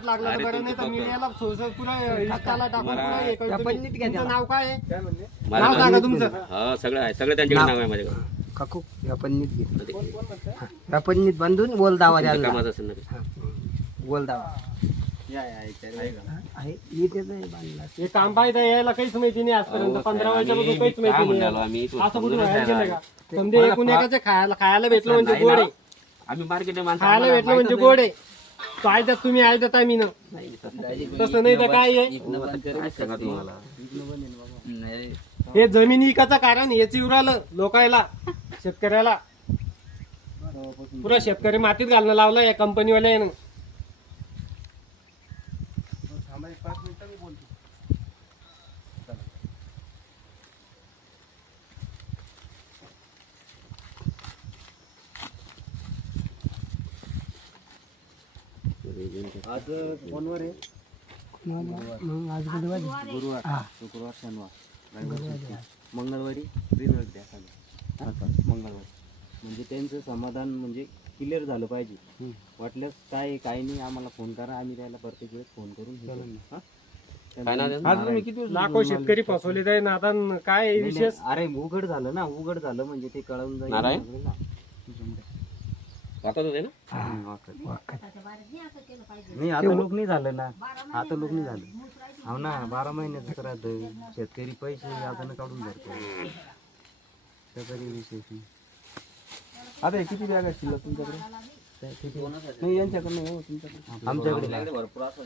लागला तर बरं, नाही तर मीडियाला पुरा इंस्टाला टाकून पुरा हे करतो मी. तुमचं नाव काय आहे? नाव सांगा तुमचं. हा सगळं आहे, सगळं त्यांच्याकडे नाव आहे माझ्याकडे. काकू व्यापनीत घे, व्यापनीत बांधून गोल दावा द्यायला. कामाचं असेल ना ते. गोल दावा आहे इथेच आहे बांधला. हे काम पाहिजे यायला काहीच माहिती नाही आजपर्यंत. 15 वर्षापासून काहीच काय माहिती म्हणलो नाही. आम्ही, तू असं कुठं समजूनच व्हायला नाही गेलं राहिला. का? समजे एकूण एकाचे खायला भेटलं म्हणजे गोड आहे. आम्ही मार्केट माणसं खायला आम्हाला भेटलं म्हणजे माहीतच गोड आहे. तो आयत्यात तुम्ही आयत्यात आम्ही न नाही. नाही, तसं नाही तर काय आहे. काय सांगा तुम्हाला. हे जमिनी इकाचं कारण हेच उरालं लोकायला, शेतकऱ्याला. पुरा शेतकरी मातीत घालणं लावलं या कंपनीवाल्यानं. आज फोनवर आहे मग आज बुधवारी गुरुवार शुक्रवार शनिवार रविवार मंगळवारी रिझल्ट द्या सांगा. मंगळवारी म्हणजे त्यांचं समाधान म्हणजे क्लिअर झालं पाहिजे. वाटल्यास काय काय नाही आम्हाला फोन करा, आम्ही त्याला प्रत्येक वेळेस फोन करून हा? काय नाव त्यांचं? लाखो शेतकरी फसवले जाईल ना. आता काय आहे विशेष. अरे उघड झालं ना, उघड झालं म्हणजे ते कळून जाईल नारायण? सगळं ना. वाकत होते ना. नाही आता लोक नाही झालं ना, आता लोक नाही झालं. हो ना, 12 महिन्याचं राहतं शेतकरी, पैसे यातनं काढून धरतो. त्याचा काही विशेष नाही. आता किती बॅग असतील तुमच्याकडे? किती नाही यांच्याकडे नाही हो, तुमच्याकडे आमच्याकडे भरपूर असं